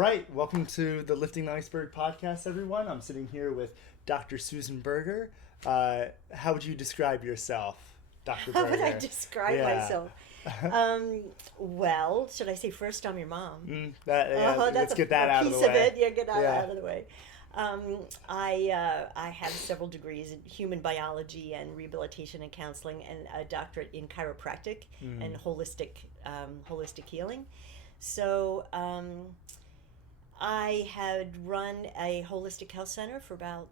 right, welcome to the Lifting the Iceberg podcast, everyone. I'm sitting here with Dr. Susan Berger. How would you describe yourself, Dr. Berger? How would I describe myself? Well, should I say first I'm your mom? Let's get that out of the way. Piece of it, get that out of the way. I have several degrees in human biology and rehabilitation and counseling, and a doctorate in chiropractic and holistic healing. So I had run a holistic health center for about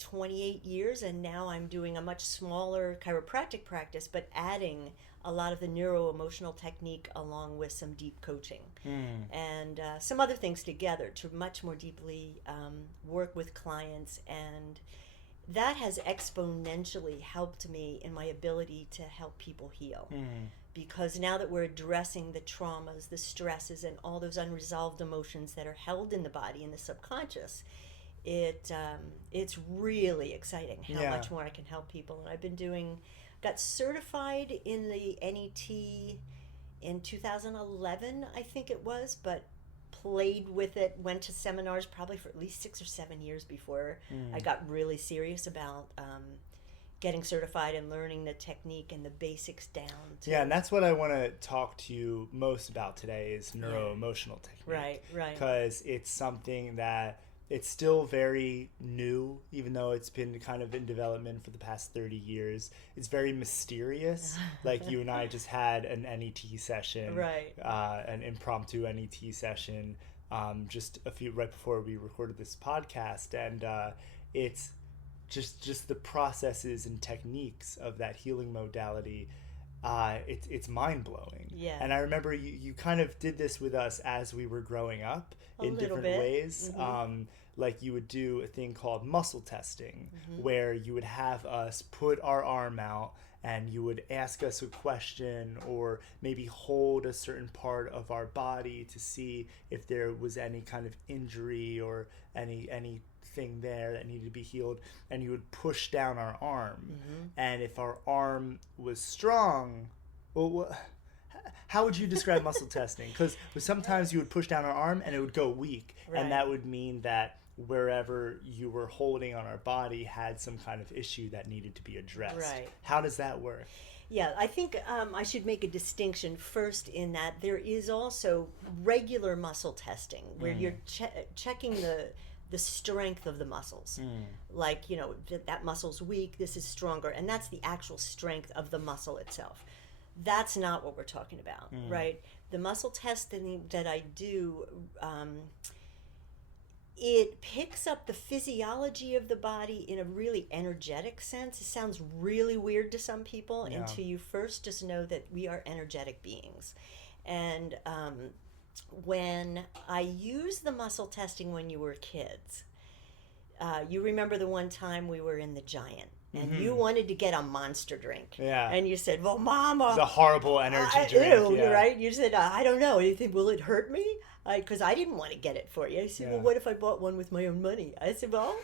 28 years, and now I'm doing a much smaller chiropractic practice, but adding a lot of the Neuro-Emotional Technique along with some deep coaching and some other things together to much more deeply work with clients. And that has exponentially helped me in my ability to help people heal. Because now that we're addressing the traumas, the stresses, and all those unresolved emotions that are held in the body and the subconscious, it's really exciting how much more I can help people. And I've got certified in the N.E.T. in 2011, I think it was, but played with it, went to seminars probably for at least 6 or 7 years before I got really serious about getting certified and learning the technique and the basics down to and that's what I want to talk to you most about today is neuro-emotional technique. Right. Because it's something that it's still very new, even though it's been kind of in development for the past 30 years. It's very mysterious. Like you and I just had an N.E.T. session, an impromptu N.E.T. session, just right before we recorded this podcast, and it's just the processes and techniques of that healing modality. It's mind-blowing. And I remember you kind of did this with us as we were growing up in different ways. Like you would do a thing called muscle testing, where you would have us put our arm out and you would ask us a question or maybe hold a certain part of our body to see if there was any kind of injury or anything there that needed to be healed, and you would push down our arm. And if our arm was strong, how would you describe muscle testing? Because sometimes you would push down our arm and it would go weak, and that would mean that wherever you were holding on our body had some kind of issue that needed to be addressed. How does that work? I think I should make a distinction first in that there is also regular muscle testing where you're checking the strength of the muscles. Like, that muscle's weak, this is stronger, and that's the actual strength of the muscle itself. That's not what we're talking about, right? The muscle testing that I do, it picks up the physiology of the body in a really energetic sense. It sounds really weird to some people until you first just know that we are energetic beings. And when I used the muscle testing when you were kids, you remember the one time we were in the Giant and you wanted to get a Monster drink. And you said, well, Mom... It's a horrible energy drink. Right? You said, I don't know. You think, will it hurt me? Because I didn't want to get it for you. I said, well, what if I bought one with my own money? I said, well,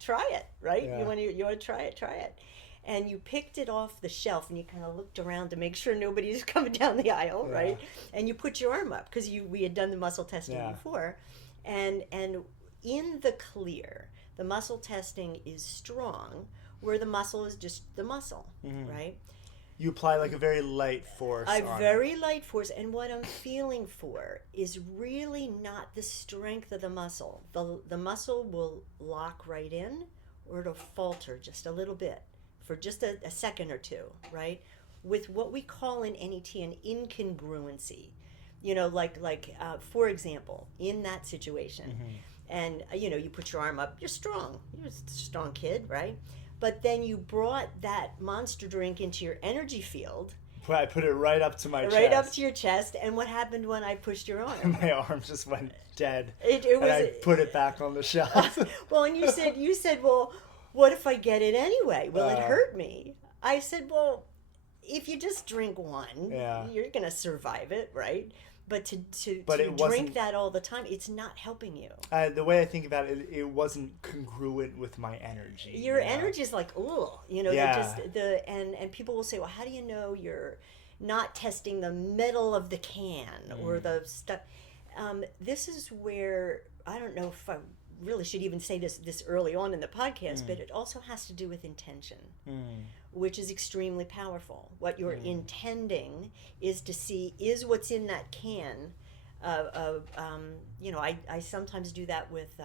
try it, right? You want to try it. And you picked it off the shelf and you kind of looked around to make sure nobody's coming down the aisle, right? And you put your arm up because we had done the muscle testing before. And in the clear, the muscle testing is strong, where the muscle is just the muscle, right? You apply like a very light force. Light force, and what I'm feeling for is really not the strength of the muscle. The muscle will lock right in, or it'll falter just a little bit for just a second or two, right? With what we call in N.E.T. an incongruency. For example, in that situation, and you put your arm up, you're strong. You're a strong kid, right? But then you brought that Monster drink into your energy field. I put it right up to my chest. Right up to your chest. And what happened when I pushed your arm? My arm just went dead. I put it back on the shelf. Well, and you said, well, what if I get it anyway? Will it hurt me? I said, well, if you just drink one, you're going to survive it, right? But to drink that all the time, it's not helping you. The way I think about it, it wasn't congruent with my energy. Your energy is like, oh, and people will say, well, how do you know you're not testing the metal of the can or the stuff? This is where I don't know if I really should even say this early on in the podcast, but it also has to do with intention, which is extremely powerful. What you're intending is to see, is what's in that can. I sometimes do that with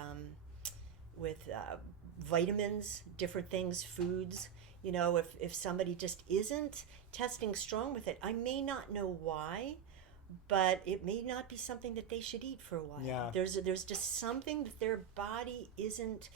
vitamins, different things, foods. If somebody just isn't testing strong with it, I may not know why, but it may not be something that they should eat for a while. Yeah. There's just something that their body isn't,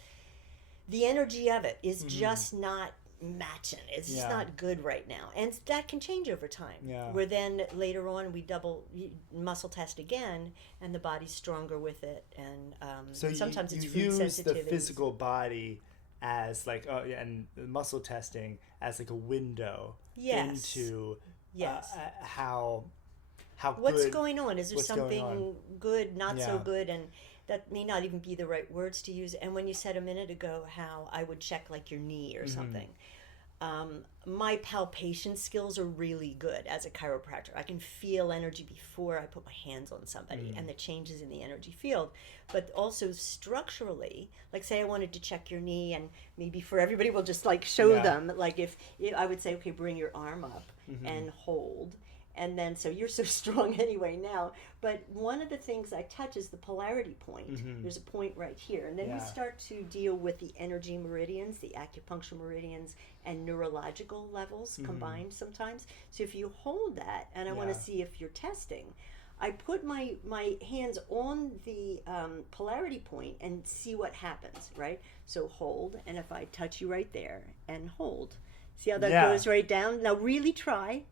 the energy of it is just not matching. It's just not good right now. And that can change over time. Yeah. Where then later on we double muscle test again and the body's stronger with it. And so sometimes you it's food use the sensitivities. physical body as like, and muscle testing as like a window into how what's good, going on. Is there something good, not so Yeah. good? And that may not even be the right words to use. And when you said a minute ago how I would check like your knee or something, my palpation skills are really good as a chiropractor. I can feel energy before I put my hands on somebody and the changes in the energy field. But also structurally, like say I wanted to check your knee, and maybe for everybody we'll just like show them, like if I would say, okay, bring your arm up and hold. And then, so you're so strong anyway now. But one of the things I touch is the polarity point. There's a point right here. And then we start to deal with the energy meridians, the acupuncture meridians, and neurological levels combined sometimes. So if you hold that, and I want to see if you're testing, I put my hands on the polarity point and see what happens, right? So hold, and if I touch you right there, and hold. See how that goes right down? Now really try.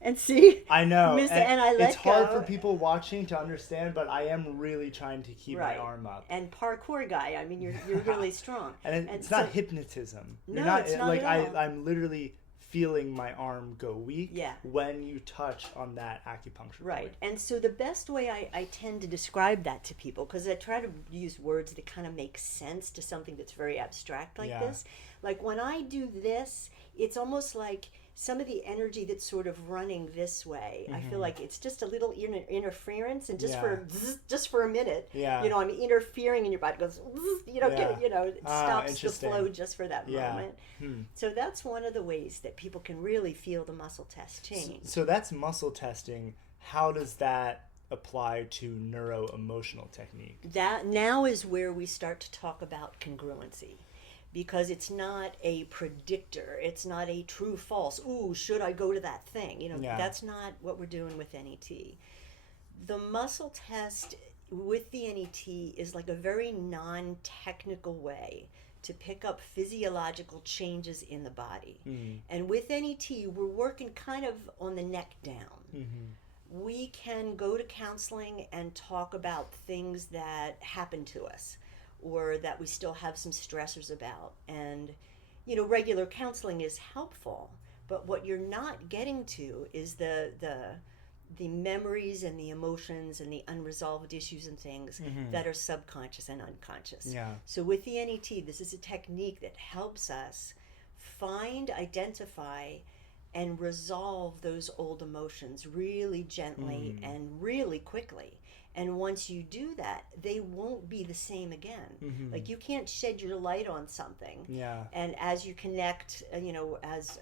And see, I know, and I let it's hard go. for people watching to understand, but I am really trying to keep my arm up. And parkour guy, I mean, you're really strong. And it's not hypnotism. No, You're not, it's not like at all. I'm literally feeling my arm go weak when you touch on that acupuncture point. And so the best way I tend to describe that to people, because I try to use words that kind of make sense to something that's very abstract like this. Like when I do this, it's almost like some of the energy that's sort of running this way, I feel like it's just a little interference, and just for a minute, I'm interfering, and your body goes, it stops the flow just for that moment. So that's one of the ways that people can really feel the muscle test change. So that's muscle testing. How does that apply to neuro-emotional technique? That now is where we start to talk about congruency. Because it's not a predictor, it's not a true false. Ooh, should I go to that thing? That's not what we're doing with N.E.T. The muscle test with the N.E.T. is like a very non-technical way to pick up physiological changes in the body. And with N.E.T., we're working kind of on the neck down. We can go to counseling and talk about things that happen to us, or that we still have some stressors about. And, regular counseling is helpful, but what you're not getting to is the memories and the emotions and the unresolved issues and things that are subconscious and unconscious. So with the N.E.T., this is a technique that helps us find, identify, and resolve those old emotions really gently and really quickly. And once you do that, they won't be the same again. Like you can't shed your light on something. And as you connect, as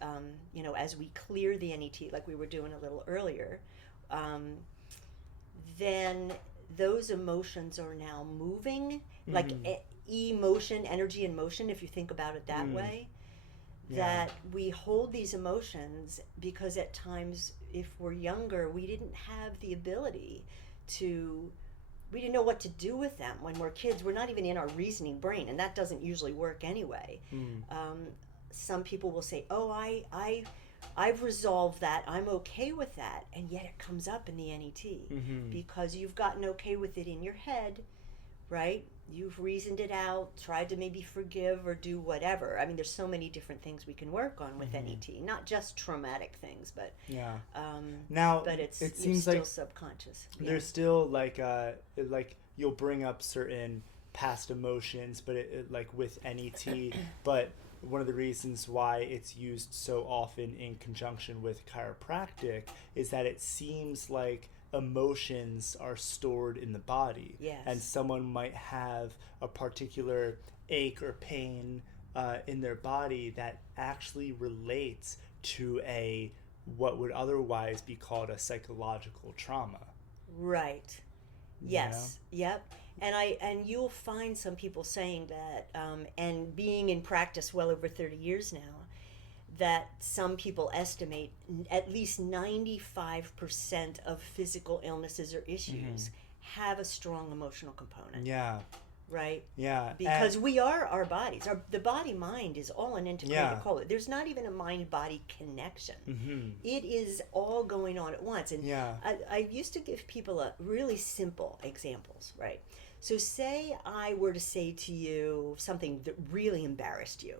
we clear the N.E.T., like we were doing a little earlier, then those emotions are now moving, like emotion, energy and motion, if you think about it that way. That we hold these emotions because at times, if we're younger, we didn't have the ability we didn't know what to do with them. When we're kids, we're not even in our reasoning brain, and that doesn't usually work anyway. Some people will say, oh, I've resolved that, I'm okay with that, and yet it comes up in the N.E.T. Because you've gotten okay with it in your head, right? You've reasoned it out, tried to maybe forgive or do whatever. I mean, there's so many different things we can work on with N.E.T. Not just traumatic things, but now but it seems still like subconscious. There's still like you'll bring up certain past emotions, but like with N.E.T. But one of the reasons why it's used so often in conjunction with chiropractic is that it seems like emotions are stored in the body. Yes. And someone might have a particular ache or pain in their body that actually relates to what would otherwise be called a psychological trauma. Right. Yes. Yep. And you'll find some people saying that, and being in practice well over 30 years now, that some people estimate at least 95% of physical illnesses or issues have a strong emotional component. Yeah. Right? Yeah. Because we are our bodies. The body-mind is all an integrated whole. There's not even a mind-body connection. It is all going on at once. And I used to give people really simple examples, right? So say I were to say to you something that really embarrassed you.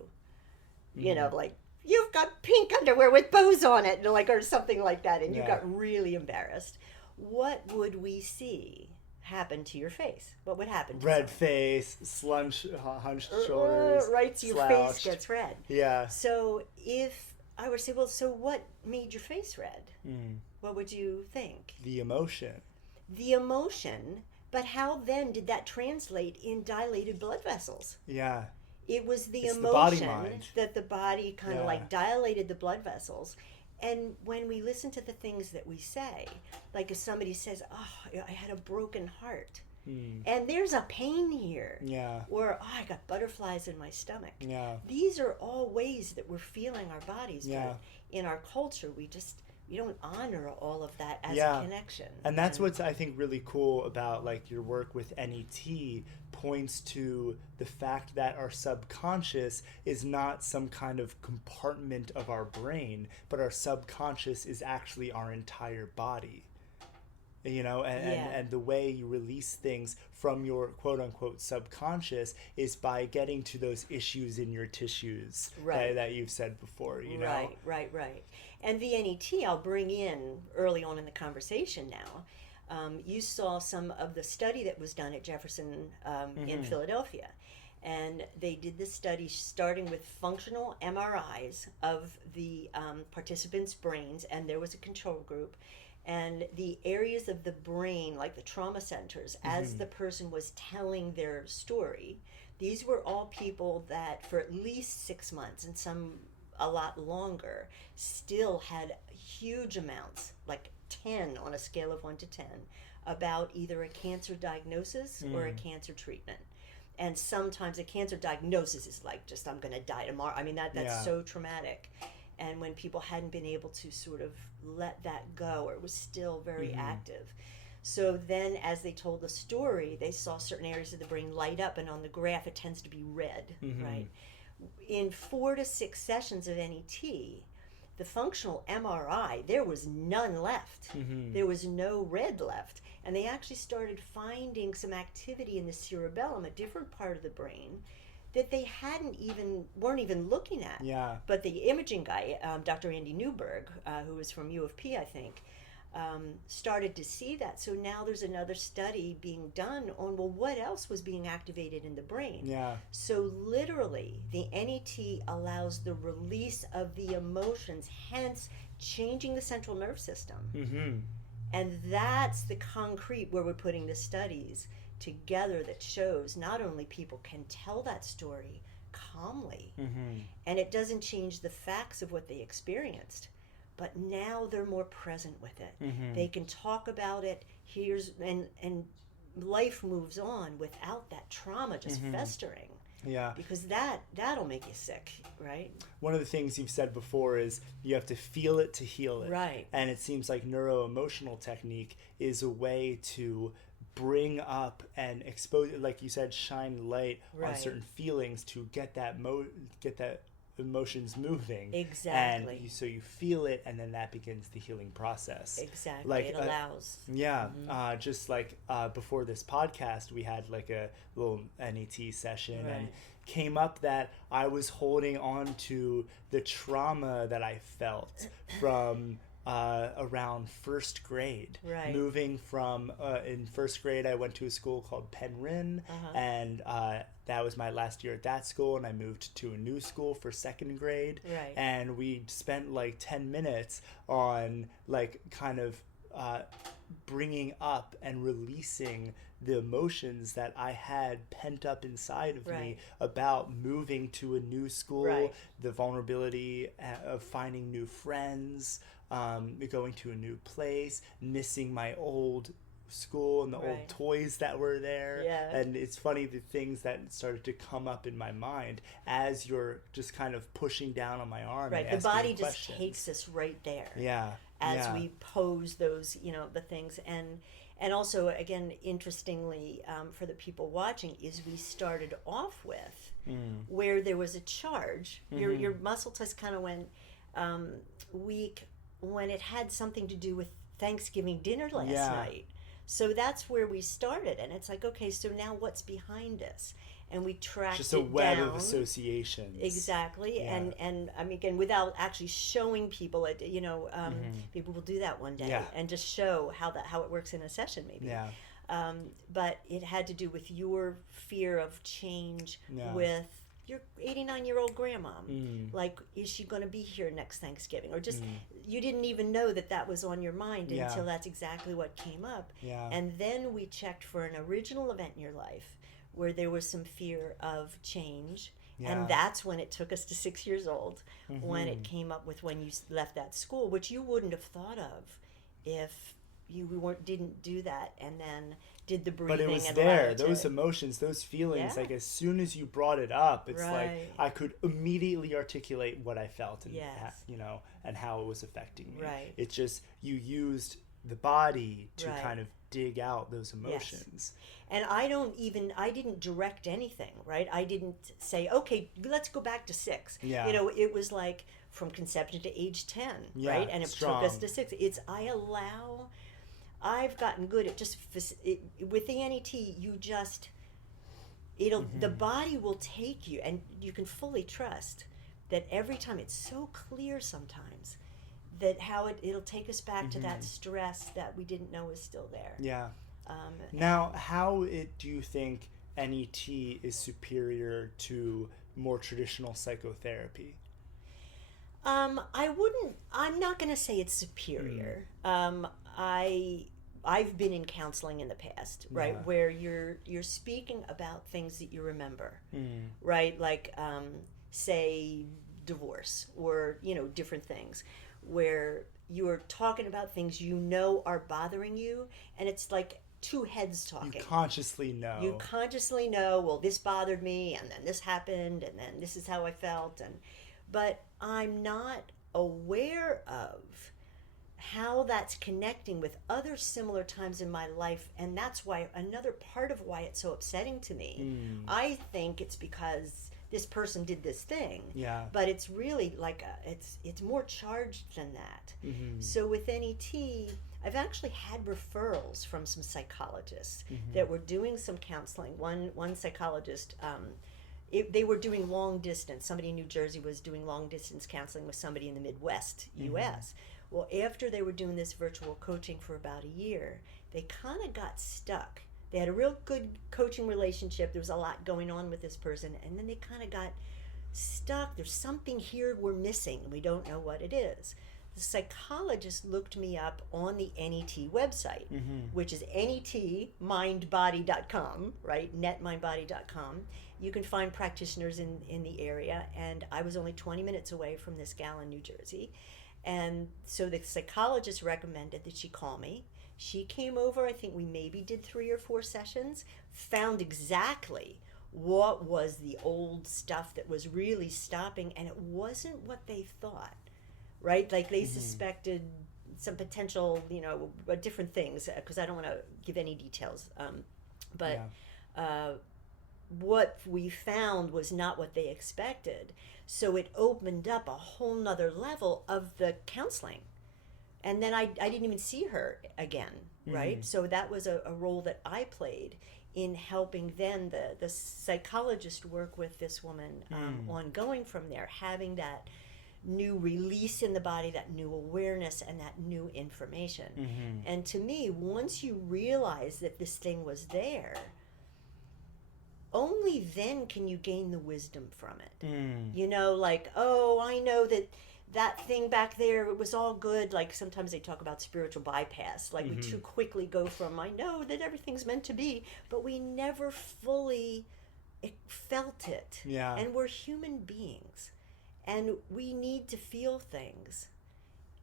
You know, like, you've got pink underwear with bows on it, or something like that, and you got really embarrassed. What would we see happen to your face? What would happen to red someone? face, hunched shoulders, right, so your slouched. face gets red. Yeah. So if I were to say, well, so what made your face red? What would you think? The emotion. The emotion, but how then did that translate in dilated blood vessels? Yeah. It was the It's emotion the body-mind. that the body kind of like dilated the blood vessels. And when we listen to the things that we say, like if somebody says, oh, I had a broken heart, and there's a pain here, or oh, I got butterflies in my stomach. These are all ways that we're feeling our bodies. But in our culture, we don't honor all of that as a connection. And that's what's, I think, really cool about like your work with N.E.T. points to the fact that our subconscious is not some kind of compartment of our brain, but our subconscious is actually our entire body. You know, and the way you release things from your quote-unquote subconscious is by getting to those issues in your tissues that you've said before, you know? Right. And the N.E.T. I'll bring in early on in the conversation now. You saw some of the study that was done at Jefferson in Philadelphia. And they did this study starting with functional MRIs of the participants' brains, and there was a control group. And the areas of the brain, like the trauma centers, as the person was telling their story, these were all people that for at least 6 months, and some a lot longer, still had huge amounts, like 10 on a scale of 1 to 10, about either a cancer diagnosis or a cancer treatment. And sometimes a cancer diagnosis is like, just, I'm going to die tomorrow. I mean, that's so traumatic. And when people hadn't been able to sort of let that go, or it was still very active. So then as they told the story, they saw certain areas of the brain light up, and on the graph it tends to be red, right? In 4 to 6 sessions of N.E.T., the functional MRI, there was none left. There was no red left. And they actually started finding some activity in the cerebellum, a different part of the brain, that they weren't even looking at. But the imaging guy, Dr. Andy Newberg, who was from U of P, I think, started to see that. So now there's another study being done on, well, what else was being activated in the brain? So literally, the N.E.T. allows the release of the emotions, hence changing the central nervous system. And that's the concrete where we're putting the studies together that shows not only people can tell that story calmly, and it doesn't change the facts of what they experienced, but now they're more present with it. They can talk about it. And life moves on without that trauma just festering. Because that'll make you sick, right? One of the things you've said before is you have to feel it to heal it. Right. And it seems like Neuro-Emotional Technique is a way to bring up and expose, like you said, shine light on certain feelings to get that emotions moving. Exactly. And so you feel it, and then that begins the healing process. Exactly. Like, it allows. Just like before this podcast, we had like a little N.E.T. session, and came up that I was holding on to the trauma that I felt from around first grade. Moving from, in first grade, I went to a school called Penryn, and that was my last year at that school, and I moved to a new school for second grade. And we spent like 10 minutes on like kind of bringing up and releasing the emotions that I had pent up inside of me about moving to a new school, the vulnerability of finding new friends, going to a new place, missing my old school and the old toys that were there. And it's funny, the things that started to come up in my mind as you're just kind of pushing down on my arm. The body just takes us right there. As we pose those, the things. And also, again, interestingly, for the people watching, is we started off with where there was a charge. Your muscle test kind of went weak when it had something to do with Thanksgiving dinner last night. So that's where we started, and it's like, okay, so now what's behind us? And we tracked just a web of associations. Exactly, and I mean, again, without actually showing people it, people will do that one day and just show how it works in a session, maybe. But it had to do with your fear of change with your 89-year-old grandma. Like, is she going to be here next Thanksgiving? Or just, you didn't even know that was on your mind until that's exactly what came up. And then we checked for an original event in your life where there was some fear of change. And that's when it took us to 6 years old, when it came up with when you left that school, which you wouldn't have thought of if you didn't do that and then did the breathing. But it was there, those emotions, those feelings, like as soon as you brought it up, it's like I could immediately articulate what I felt and and how it was affecting me. It's just you used the body to kind of dig out those emotions. And I didn't direct anything, right? I didn't say, okay, let's go back to 6. It was like from conception to age 10, right? And it took us to 6. I've gotten good at just, with the N.E.T, the body will take you, and you can fully trust that every time. It's so clear sometimes that how it'll take us back to that stress that we didn't know was still there. Now, how do you think N.E.T is superior to more traditional psychotherapy? I'm not going to say it's superior. I've been in counseling in the past, right, where you're speaking about things that you remember, right, like say divorce or different things, where you're talking about things are bothering you, and it's like two heads talking. You consciously know, well, this bothered me, and then this happened, and then this is how I felt, but I'm not aware of how that's connecting with other similar times in my life, and that's why another part of why it's so upsetting to me. I think it's because this person did this thing, but it's really like it's more charged than that. So with N.E.T, I've actually had referrals from some psychologists that were doing some counseling. One psychologist, they were doing long distance. Somebody in New Jersey was doing long distance counseling with somebody in the Midwest U.S. Well, after they were doing this virtual coaching for about a year, they kind of got stuck. They had a real good coaching relationship. There was a lot going on with this person, and then they kind of got stuck. There's something here we're missing, and we don't know what it is. The psychologist looked me up on the N.E.T website, which is netmindbody.com, right? netmindbody.com. You can find practitioners in the area, and I was only 20 minutes away from this gal in New Jersey. And so the psychologist recommended that she call me. She came over, I think we maybe did 3 or 4 sessions, found exactly what was the old stuff that was really stopping, and it wasn't what they thought, right? Like they suspected some potential, different things, because I don't want to give any details. What we found was not what they expected. So it opened up a whole nother level of the counseling. And then I didn't even see her again, right? So that was a role that I played in helping then the psychologist work with this woman ongoing from there, having that new release in the body, that new awareness, and that new information. And to me, once you realize that this thing was there, only then can you gain the wisdom from it. Like, oh, I know that that thing back there, it was all good. Like sometimes they talk about spiritual bypass. Like we too quickly go from, I know that everything's meant to be, but we never fully felt it. Yeah. And we're human beings. And we need to feel things.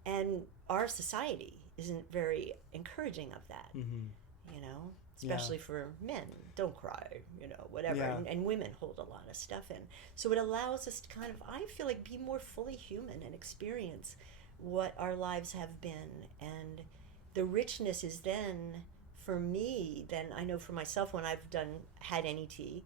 And our society isn't very encouraging of that, you know, especially for men. Don't cry, you know, whatever. Yeah. And women hold a lot of stuff in. So it allows us to kind of, I feel like, be more fully human and experience what our lives have been. And the richness is then, for me, then I know for myself when I've had N.E.T,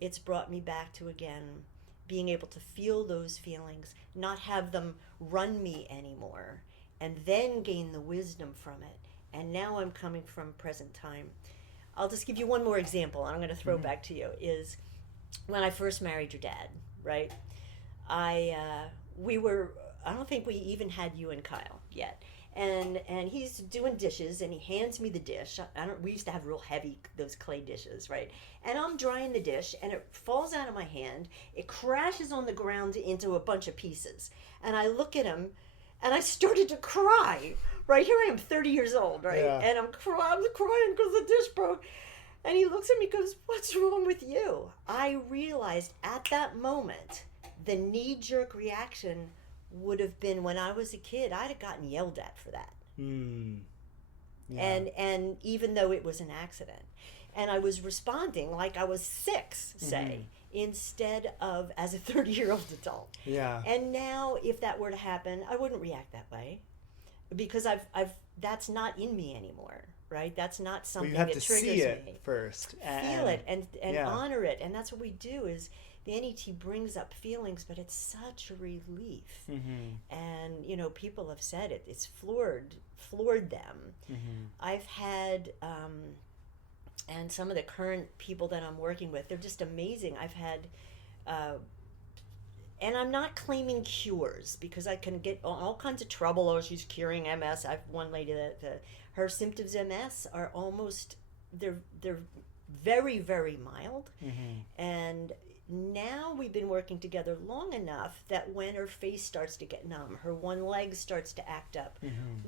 it's brought me back to, again, being able to feel those feelings, not have them run me anymore, and then gain the wisdom from it. And now I'm coming from present time. I'll just give you one more example, and I'm going to throw back to you, is when I first married your dad, right? I don't think we even had you and Kyle yet. And he's doing dishes, and he hands me the dish. We used to have real heavy, those clay dishes, right? And I'm drying the dish, and it falls out of my hand. It crashes on the ground into a bunch of pieces. And I look at him, and I started to cry. Right here I am, 30 years old, right? Yeah. And I'm crying because the dish broke. And he looks at me and goes, "What's wrong with you?" I realized at that moment, the knee-jerk reaction would have been, when I was a kid, I'd have gotten yelled at for that. Yeah. And even though it was an accident. And I was responding like I was 6, say, instead of as a 30-year-old adult. Yeah. And now, if that were to happen, I wouldn't react that way, because I've that's not in me anymore, right? That's not something that triggers me. You have to see it first. Feel it and yeah. honor it. And that's what we do. Is the N.E.T brings up feelings, but it's such a relief. And, you know, people have said it. It's floored them. I've had... and some of the current people that I'm working with, they're just amazing. I've had, and I'm not claiming cures, because I can get all kinds of trouble. Oh, she's curing MS. I've one lady that her symptoms of MS are almost, they're very, very mild. And now we've been working together long enough that when her face starts to get numb, her one leg starts to act up,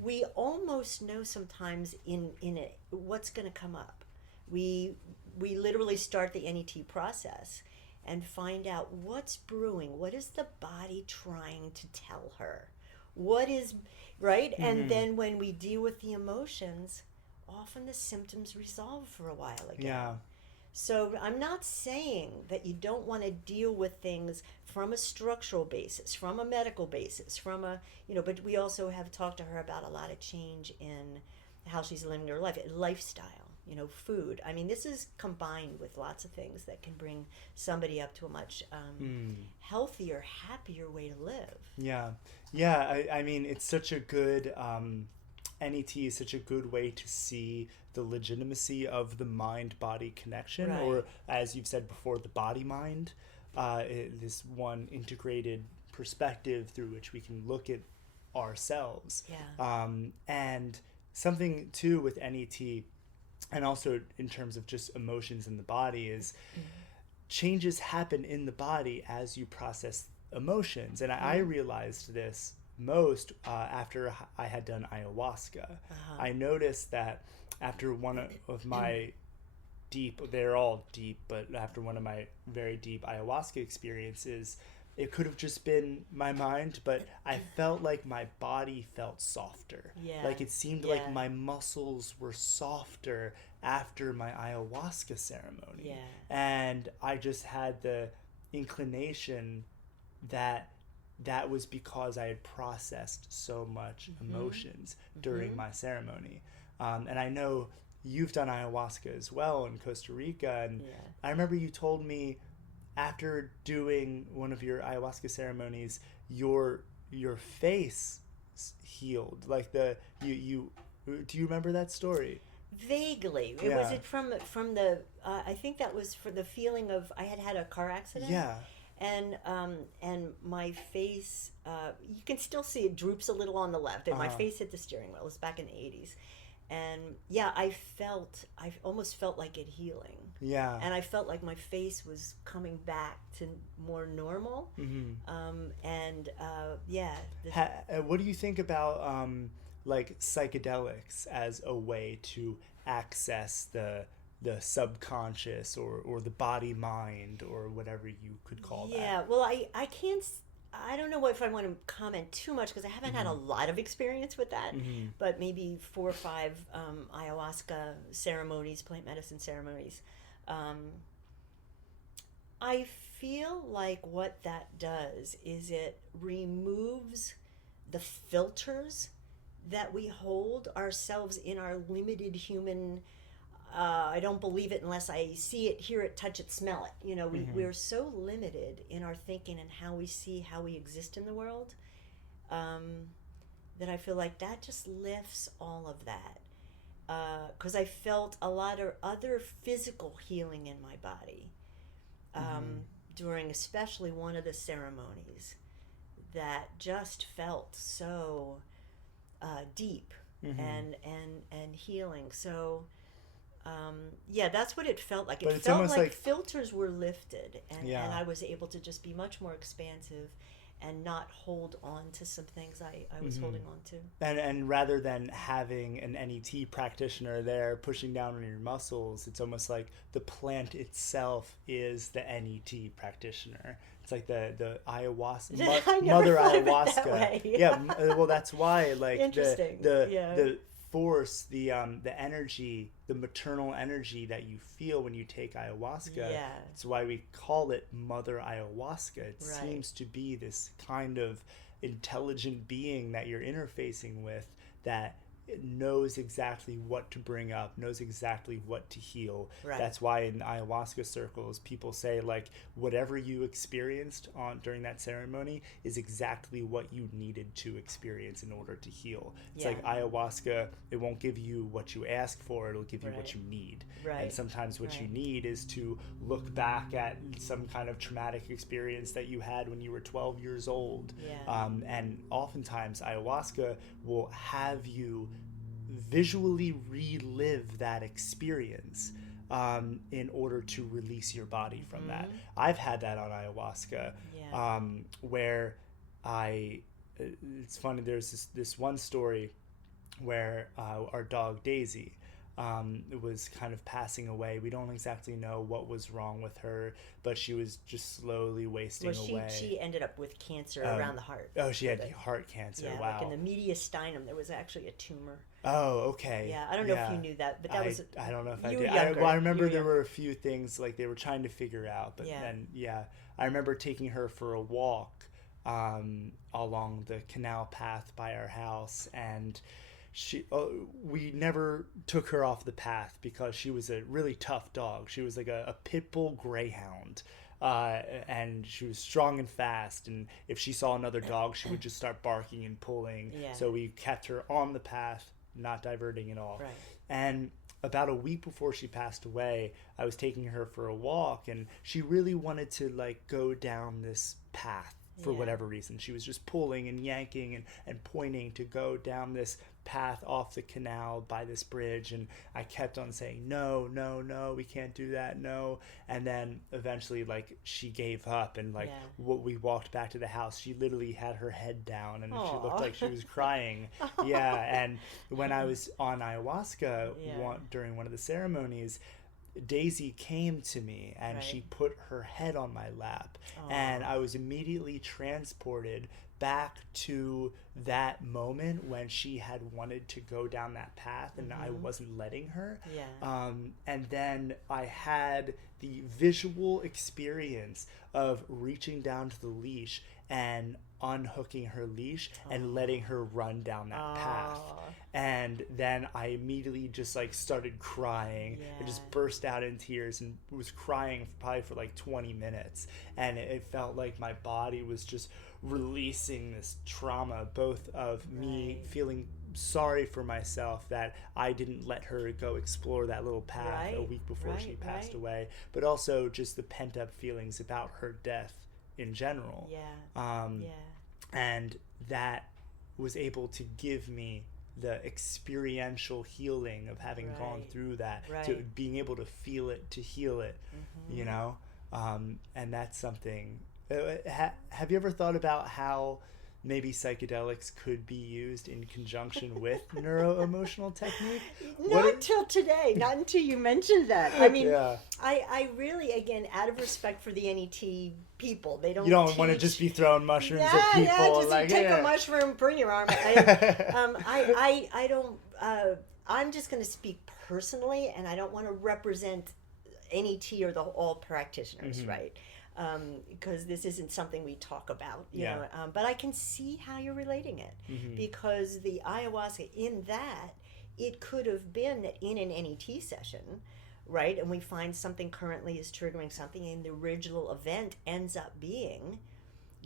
we almost know sometimes in it what's going to come up. We literally start the N.E.T process and find out what's brewing. What is the body trying to tell her? What is, right? And then when we deal with the emotions, often the symptoms resolve for a while again. Yeah. So I'm not saying that you don't want to deal with things from a structural basis, from a medical basis, from a, you know, but we also have talked to her about a lot of change in how she's living her life, lifestyle. You know, food. I mean, this is combined with lots of things that can bring somebody up to a much healthier, happier way to live. Yeah. Yeah. I mean, it's such a good, N.E.T is such a good way to see the legitimacy of the mind-body connection, Right. or as you've said before, the body-mind, this one integrated perspective through which we can look at ourselves. Yeah. And something too with N.E.T, and also in terms of just emotions in the body, is changes happen in the body as you process emotions. And I realized this most after I had done ayahuasca. I noticed that after one of my they're all deep, but after one of my very deep ayahuasca experiences, it could have just been my mind, but I felt like my body felt softer. Yeah. Like it seemed like my muscles were softer after my ayahuasca ceremony. Yeah. And I just had the inclination that was because I had processed so much emotions during my ceremony. And I know you've done ayahuasca as well in Costa Rica. And I remember you told me, after doing one of your ayahuasca ceremonies, your face healed. Like do you remember that story? Vaguely. Was it from the I think that was for the feeling of, I had a car accident. Yeah. And my face, you can still see it droops a little on the left, and my face hit the steering wheel. It was back in the 80s. And I almost felt like it healing. Yeah. And I felt like my face was coming back to more normal. And what do you think about like psychedelics as a way to access the subconscious or the body mind or whatever you could call that? Yeah, well, I can't. I don't know if I want to comment too much because I haven't had a lot of experience with that, but maybe 4 or 5 ayahuasca ceremonies, plant medicine ceremonies. I feel like what that does is it removes the filters that we hold ourselves in our limited human. I don't believe it unless I see it, hear it, touch it, smell it. You know, we're so limited in our thinking and how we see, how we exist in the world, that I feel like that just lifts all of that. Because I felt a lot of other physical healing in my body during especially one of the ceremonies that just felt so deep and healing. So that's what it felt like. It felt like filters were lifted, and I was able to just be much more expansive and not hold on to some things I was holding on to. And rather than having an N.E.T practitioner there pushing down on your muscles, it's almost like the plant itself is the N.E.T practitioner. It's like the ayahuasca, mother ayahuasca. Yeah, well, that's why like the force, the energy, the maternal energy that you feel when you take ayahuasca. Yeah. That's why we call it mother ayahuasca. It seems to be this kind of intelligent being that you're interfacing with that knows exactly what to bring up, knows exactly what to heal. Right. That's why in ayahuasca circles people say like whatever you experienced during that ceremony is exactly what you needed to experience in order to heal. It's like ayahuasca, it won't give you what you ask for, it'll give you what you need. And sometimes what you need is to look back at some kind of traumatic experience that you had when you were 12 years old. And oftentimes ayahuasca will have you visually relive that experience in order to release your body from that. I've had that on ayahuasca where it's funny, there's this one story where our dog Daisy was kind of passing away. We don't exactly know what was wrong with her, but she was just slowly wasting away. She ended up with cancer around the heart. Oh, she had heart cancer. Yeah, wow. Like in the mediastinum, there was actually a tumor. Oh, okay. Yeah, I don't know if you knew that, but that was. I don't know if I did. Well, I remember there were a few things like they were trying to figure out, but then I remember taking her for a walk along the canal path by our house, and we never took her off the path because she was a really tough dog. She was like a pit bull greyhound. And she was strong and fast, and if she saw another dog, she would just start barking and pulling. So we kept her on the path, not diverting at all. And about a week before she passed away, I was taking her for a walk, and she really wanted to like go down this path for whatever reason. She was just pulling and yanking and pointing to go down this path off the canal by this bridge, and I kept on saying no, we can't do that, no. And then eventually like she gave up, and like we walked back to the house, she literally had her head down, and she looked like she was crying. And when I was on ayahuasca during one of the ceremonies, Daisy came to me and she put her head on my lap. And I was immediately transported back to that moment when she had wanted to go down that path and I wasn't letting her. And then I had the visual experience of reaching down to the leash and unhooking her leash and letting her run down that path. And then I immediately just like started crying and just burst out in tears and was crying probably for like 20 minutes. And it felt like my body was just releasing this trauma, both of me feeling sorry for myself that I didn't let her go explore that little path a week before she passed away, but also just the pent up feelings about her death in general. And that was able to give me the experiential healing of having gone Right. through that, to Right. being able to feel it, to heal it, you know. And that's something. Have you ever thought about how maybe psychedelics could be used in conjunction with neuro-emotional technique? Not until today, not until you mentioned that. I mean, Yeah. I really, again, out of respect for the NET people, they don't You don't want to teach- just be throwing mushrooms yeah, at people. yeah, just like, take yeah. a mushroom, burn your arm. I don't, I'm just going to speak personally, and I don't want to represent NET or all practitioners, right? Because this isn't something we talk about, you know. But I can see how you're relating it, because the ayahuasca in that, it could have been that in an NET session, right, and we find something currently is triggering something, and the original event ends up being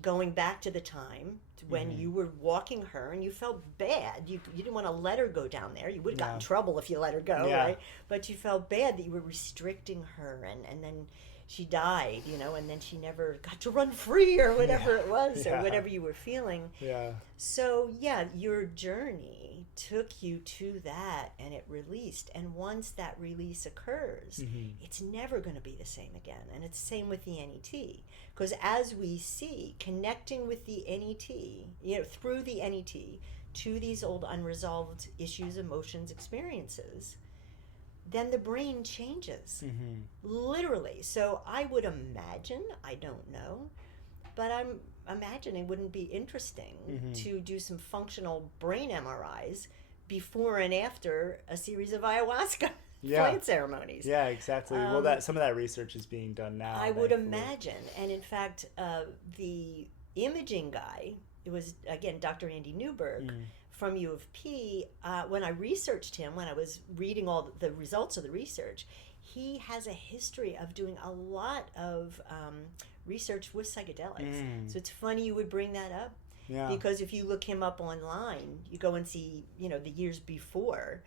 going back to the time when you were walking her and you felt bad. You didn't want to let her go down there. You would have gotten in trouble if you let her go, right? But you felt bad that you were restricting her, and then she died, you know, and then she never got to run free or whatever it was, or whatever you were feeling. Yeah. So, yeah, your journey took you to that, and it released. And once that release occurs, it's never going to be the same again. And it's the same with the NET. Because as we see, connecting with the NET, you know, through the NET to these old unresolved issues, emotions, experiences, then the brain changes. Literally. So I would imagine, I don't know, but I'm imagining wouldn't be interesting to do some functional brain MRIs before and after a series of ayahuasca plant ceremonies. Yeah, exactly. Well, some of that research is being done now. I would imagine. And in fact, the imaging guy, it was, again, Dr. Andy Newberg from U of P, when I researched him, when I was reading all the results of the research, he has a history of doing a lot of research with psychedelics. So it's funny you would bring that up, because if you look him up online, you go and see, you know, the years before,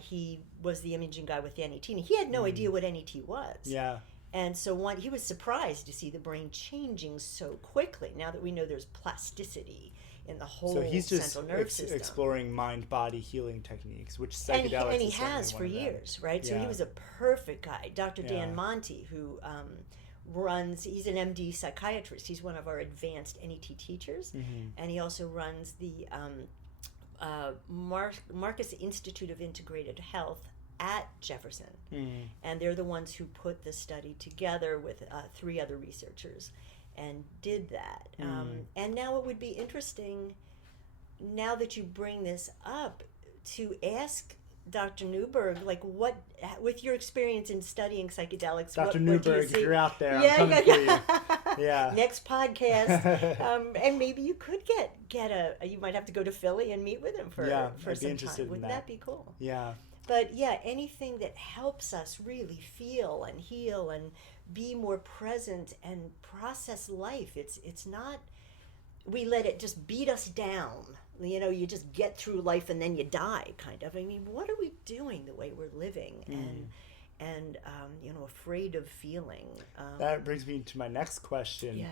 he was the imaging guy with the N.E.T. and he had no idea what N.E.T. was. Yeah. And so he was surprised to see the brain changing so quickly. Now that we know there's plasticity in the whole so he's just central nerve system, exploring mind-body healing techniques, which psychedelics and he is has for years, right? So Yeah. he was a perfect guy. Dr. Dan Monti, who he's an MD psychiatrist. He's one of our advanced NET teachers, and he also runs the Marcus Institute of Integrated Health at Jefferson, and they're the ones who put the study together with 3 other researchers and did that. And now it would be interesting, now that you bring this up, to ask Dr. Newberg, like, what, with your experience in studying psychedelics, Dr. what do you Newberg, see? if you're out there, I'm coming for you. Yeah. Next podcast, and maybe you could get you might have to go to Philly and meet with him for I'd some be interested time. in Wouldn't that be cool? Yeah. But yeah, anything that helps us really feel and heal and be more present and process life. It's not, we let it just beat us down. You know, you just get through life and then you die, kind of. I mean, what are we doing the way we're living? And you know, afraid of feeling. That brings me to my next question. Yeah.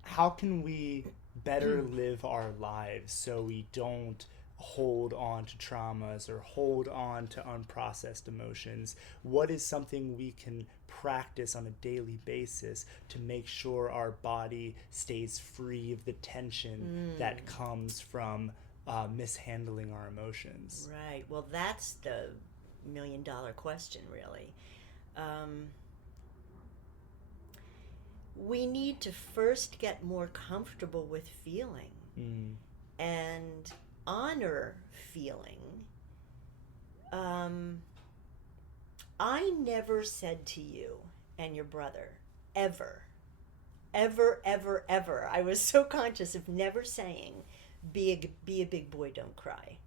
How can we better live our lives so we don't hold on to traumas or hold on to unprocessed emotions? What is something we can practice on a daily basis to make sure our body stays free of the tension that comes from mishandling our emotions? Right. Well, that's the $1 million question, really. We need to first get more comfortable with feeling and honor feeling. I never said to you and your brother, ever, I was so conscious of never saying, be a big boy, don't cry.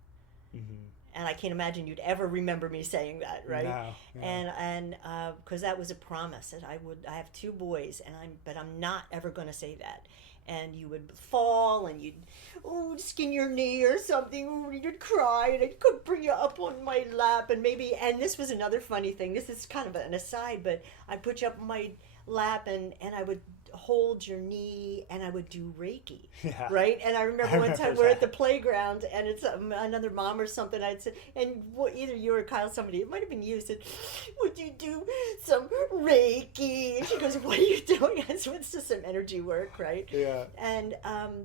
And I can't imagine you'd ever remember me saying that, right? No, no. And because that was a promise that I have 2 boys, but I'm not ever going to say that. And you would fall, and you'd skin your knee or something, or you'd cry, and I could bring you up on my lap, and this was another funny thing. This is kind of an aside, but I'd put you up on my lap, and I would hold your knee, and I would do Reiki, Yeah. right? And I remember one time we're at the that. playground, and it's another mom or something. I'd say, and either you or Kyle, somebody, it might have been you, said, "Would you do some Reiki?" And she goes, "What are you doing?" I said, "It's just some energy work, right?" Yeah. And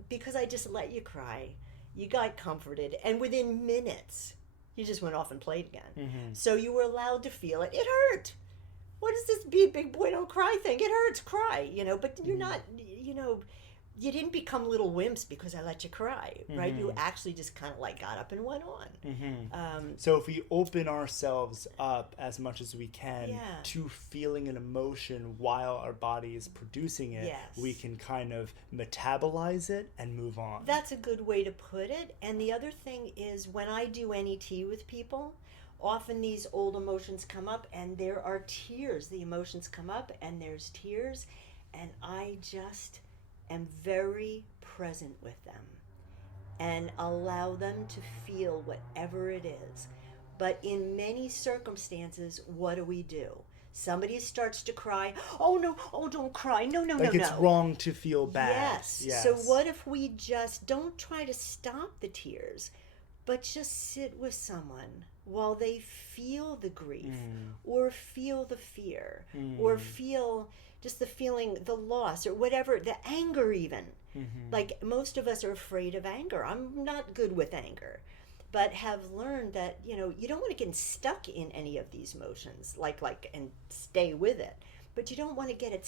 because I just let you cry, you got comforted, and within minutes, you just went off and played again. Mm-hmm. So you were allowed to feel it. It hurt. What is this be big boy don't cry thing? It hurts, cry, but you're not, you didn't become little wimps because I let you cry, right? You actually just kind of like got up and went on. So if we open ourselves up as much as we can Yeah. to feeling an emotion while our body is producing it, Yes. we can kind of metabolize it and move on. That's a good way to put it. And the other thing is when I do N.E.T with people, often these old emotions come up and there are tears. The emotions come up and there's tears, and I just am very present with them and allow them to feel whatever it is. But in many circumstances, what do? Somebody starts to cry. "Oh no, oh don't cry. No, no, like no, it's no." wrong to feel bad. Yes. So what if we just don't try to stop the tears, but just sit with someone while they feel the grief or feel the fear or feel just the feeling, the loss or whatever, the anger even. Like most of us are afraid of anger. I'm not good with anger, but have learned that, you don't want to get stuck in any of these emotions, and stay with it. But you don't want to get it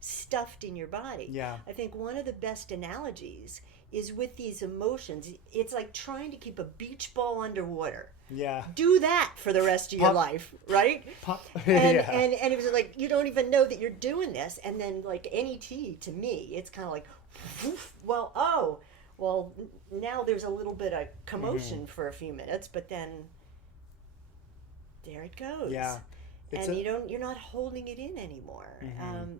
stuffed in your body. Yeah. I think one of the best analogies is with these emotions. It's like trying to keep a beach ball underwater. Yeah. Do that for the rest of your life, right? And, Yeah. and it was like, you don't even know that you're doing this. And then like N.E.T, to me, it's kind of like, now there's a little bit of commotion for a few minutes, but then there it goes. Yeah. And you're not holding it in anymore.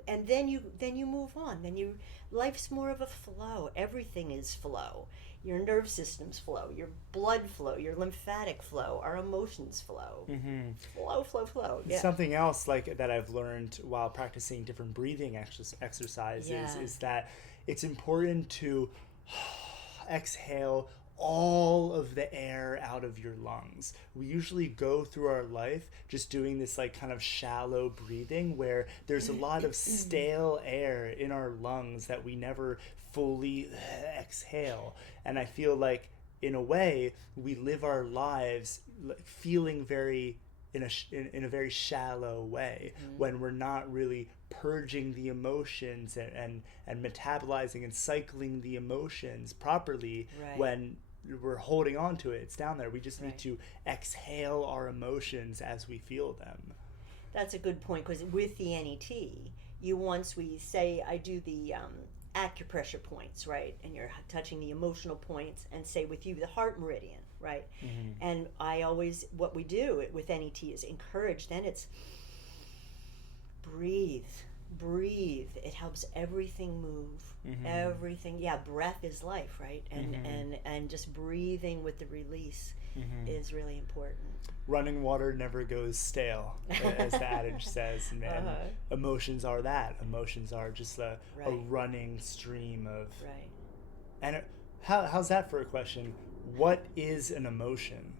And then you move on. Life's more of a flow. Everything is flow. Your nerve system's flow, your blood flow, your lymphatic flow, our emotions flow. Flow. Yeah. Something else like that I've learned while practicing different breathing exercises is that it's important to exhale all of the air out of your lungs. We usually go through our life just doing this like kind of shallow breathing where there's a lot of stale air in our lungs that we never fully exhale. And I feel like in a way we live our lives feeling very in a very shallow way when we're not really purging the emotions and metabolizing and cycling the emotions properly. When we're holding on to it, it's down there. We just need to exhale our emotions as we feel them. That's a good point, because with the N.E.T, we say I do the acupressure points, right? And you're touching the emotional points, and say with you the heart meridian, right? And I always, what we do with N.E.T is encourage, then it's breathe. It helps everything move. Everything, breath is life, right? And just breathing with the release is really important. Running water never goes stale, as the adage says. And emotions are that. Emotions are just a running stream of. Right. And how's that for a question? What is an emotion?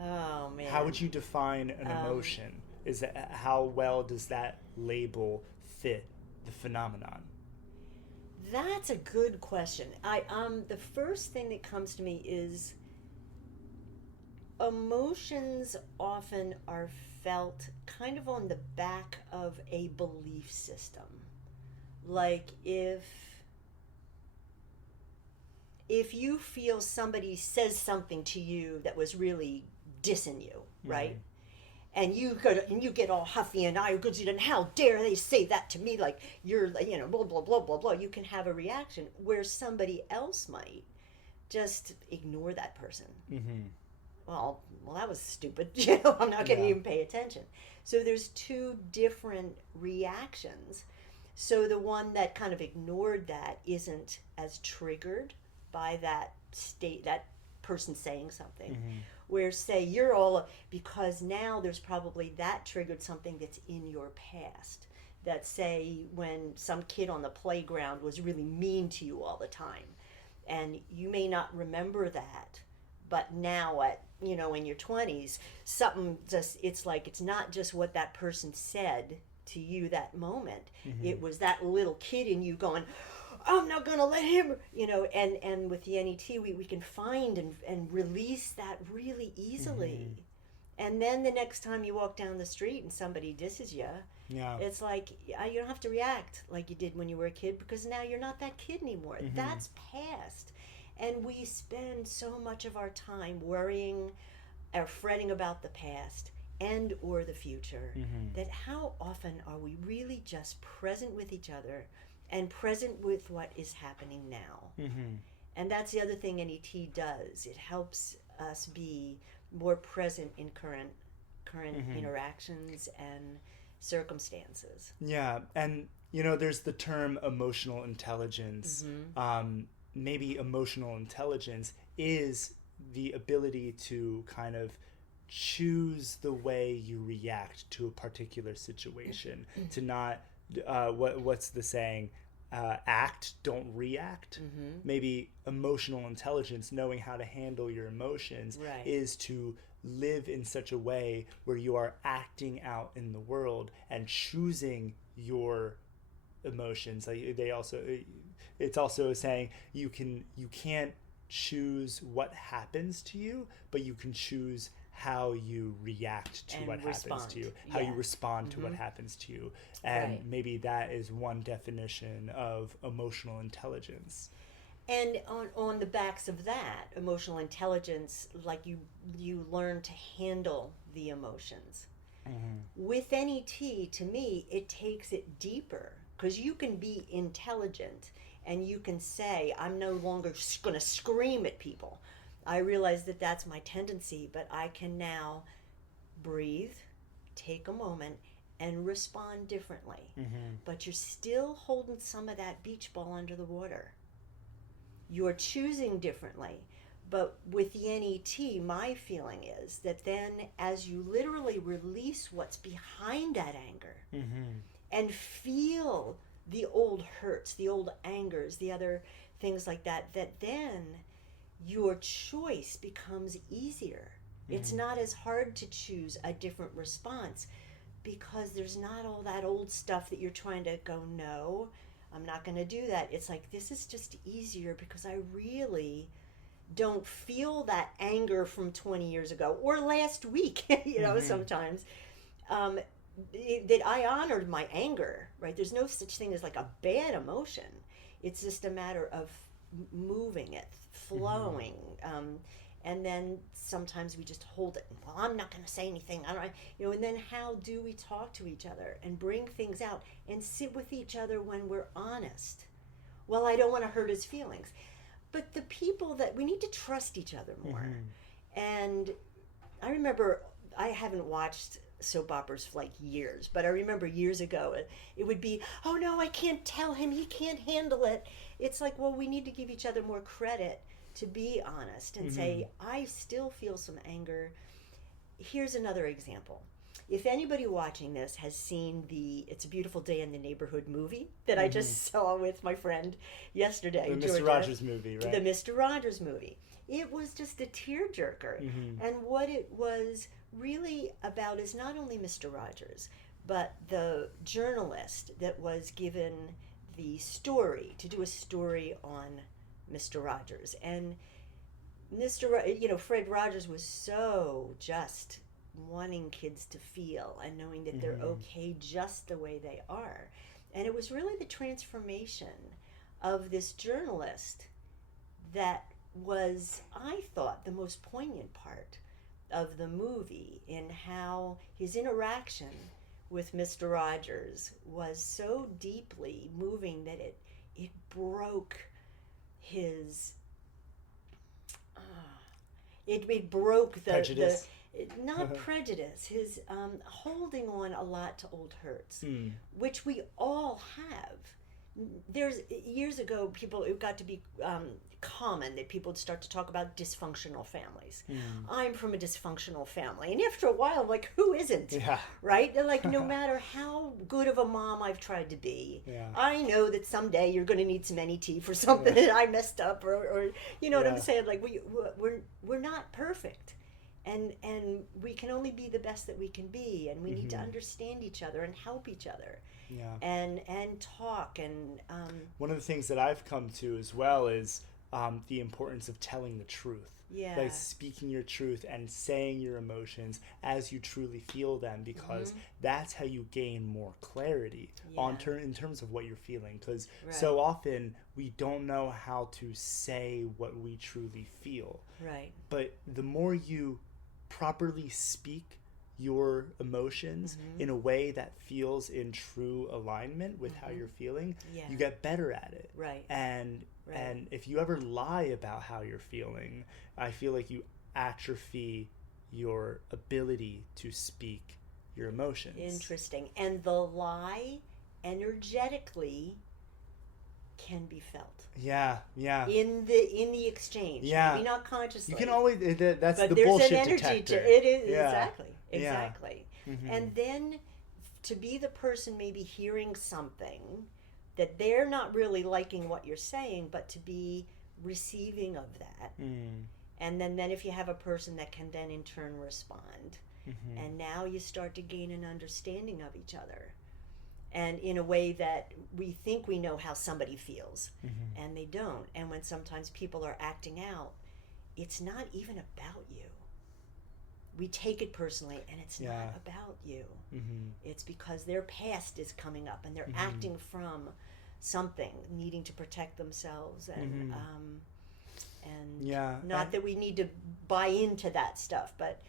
Oh man. How would you define an emotion? How well does that label fit the phenomenon? That's a good question. The first thing that comes to me is emotions often are felt kind of on the back of a belief system. Like if you feel somebody says something to you that was really dissing you, right? And you get all huffy and and how dare they say that to me, like you're, blah, blah, blah, blah, blah. You can have a reaction where somebody else might just ignore that person. Well, that was stupid. I'm not going to even pay attention. So there's two different reactions. So the one that kind of ignored that isn't as triggered by that person saying something. Where say you're all, because now there's probably that triggered something that's in your past that say when some kid on the playground was really mean to you all the time, and you may not remember that, but now at, you know, in your 20s, something just, it's like, it's not just what that person said to you that moment. It was that little kid in you going, I'm not gonna let him, you know. And with the N.E.T, we can find and release that really easily. And then the next time you walk down the street and somebody disses you, it's like, you don't have to react like you did when you were a kid, because now you're not that kid anymore. That's past. And we spend so much of our time worrying or fretting about the past and or the future, that how often are we really just present with each other and present with what is happening now? And that's the other thing N.E.T does. It helps us be more present in current interactions and circumstances. Yeah, and you know, there's the term emotional intelligence. Maybe emotional intelligence is the ability to kind of choose the way you react to a particular situation, to not what's the saying, act, don't react. Maybe emotional intelligence, knowing how to handle your emotions, is to live in such a way where you are acting out in the world and choosing your emotions. Like they also, it's also saying you can't choose what happens to you, but you can choose how you react to what happens to you, how you respond to what happens to you. And maybe that is one definition of emotional intelligence. And on the backs of that, emotional intelligence, like you learn to handle the emotions. With N.E.T, to me, it takes it deeper, because you can be intelligent and you can say, I'm no longer going to scream at people. I realize that that's my tendency, but I can now breathe, take a moment, and respond differently. But you're still holding some of that beach ball under the water. You're choosing differently. But with the N.E.T, my feeling is that then as you literally release what's behind that anger and feel the old hurts, the old angers, the other things like that, that then your choice becomes easier. It's not as hard to choose a different response, because there's not all that old stuff that you're trying to go, no, I'm not going to do that. It's like, this is just easier because I really don't feel that anger from 20 years ago or last week, you know, sometimes. That I honored my anger, right? There's no such thing as like a bad emotion. It's just a matter of moving it, flowing. And then sometimes we just hold it. Well, I'm not going to say anything. I don't, you know. And then how do we talk to each other and bring things out and sit with each other when we're honest? Well, I don't want to hurt his feelings, but the people that we need to trust each other more. And I remember, I haven't watched soap operas for like years, but I remember years ago it would be, oh no, I can't tell him, he can't handle it. It's like, well, we need to give each other more credit to be honest and say, I still feel some anger. Here's another example. If anybody watching this has seen the It's a Beautiful Day in the Neighborhood movie that I just saw with my friend yesterday, the Mr. Rogers movie, right? The Mr. Rogers movie. It was just a tearjerker. And what it was really about is not only Mr. Rogers, but the journalist that was given the story, to do a story on Mr. Rogers. And Fred Rogers was so just wanting kids to feel and knowing that they're okay just the way they are. And it was really the transformation of this journalist that was, I thought, the most poignant part of the movie, in how his interaction with Mr. Rogers was so deeply moving that it broke his it broke the prejudice. Not prejudice, his holding on a lot to old hurts, which we all have, there's years ago, it got to be common that people would start to talk about dysfunctional families. I'm from a dysfunctional family, and after a while, like, who isn't? Yeah. Right? They're like, no matter how good of a mom I've tried to be, Yeah. I know that someday you're going to need some N.E.T for something that I messed up, or you know what I'm saying? Like, we're not perfect. And we can only be the best that we can be, and we need to understand each other and help each other. Yeah. And talk and one of the things that I've come to as well is the importance of telling the truth. Yeah. Like speaking your truth and saying your emotions as you truly feel them, because that's how you gain more clarity in terms of what you're feeling. Because so often we don't know how to say what we truly feel. Right. But the more you properly speak your emotions in a way that feels in true alignment with how you're feeling, you get better at it. Right. And if you ever lie about how you're feeling, I feel like you atrophy your ability to speak your emotions. Interesting. And the lie energetically can be felt. Yeah. In the exchange. Yeah. Maybe not consciously. You can always that's but the there's bullshit an energy detector. it is Yeah. exactly. And then to be the person maybe hearing something that they're not really liking what you're saying, but to be receiving of that. And then if you have a person that can then in turn respond, and now you start to gain an understanding of each other, and in a way that we think we know how somebody feels, and they don't. And when sometimes people are acting out, it's not even about you. We take it personally, and it's not about you. It's because their past is coming up, and they're acting from something, needing to protect themselves, and not that we need to buy into that stuff, but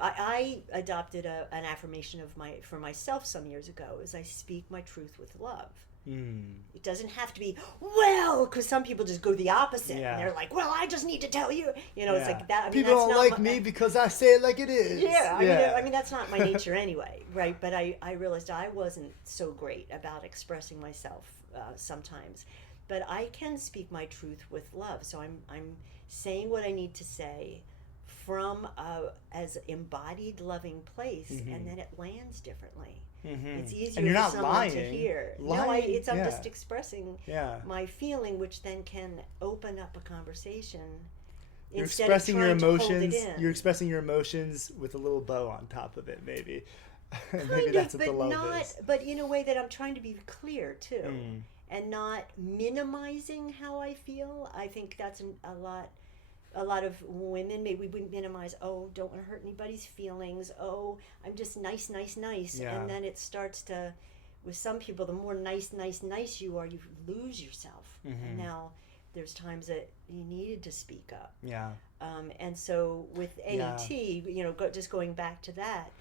I adopted an affirmation for myself some years ago, is I speak my truth with love. It doesn't have to be, well, because some people just go the opposite, and they're like, well, I just need to tell you, it's like that. I mean, people don't like me because I say it like it is. I mean that's not my nature anyway, right? But I realized I wasn't so great about expressing myself sometimes, but I can speak my truth with love. So I'm saying what I need to say from as embodied loving place, and then it lands differently. It's easier and you're for not someone lying. to hear. I'm just expressing my feeling, which then can open up a conversation. You're instead expressing of your trying to hold emotions. it in. You're expressing your emotions with a little bow on top of it, maybe. Kind maybe of, that's what but the love not. is. But in a way that I'm trying to be clear too, and not minimizing how I feel. I think that's a lot of women, maybe we minimize, don't want to hurt anybody's feelings, I'm just nice, and then it starts to, with some people, the more nice you are, you lose yourself, and now there's times that you needed to speak up. And so with N.E.T, just going back to that,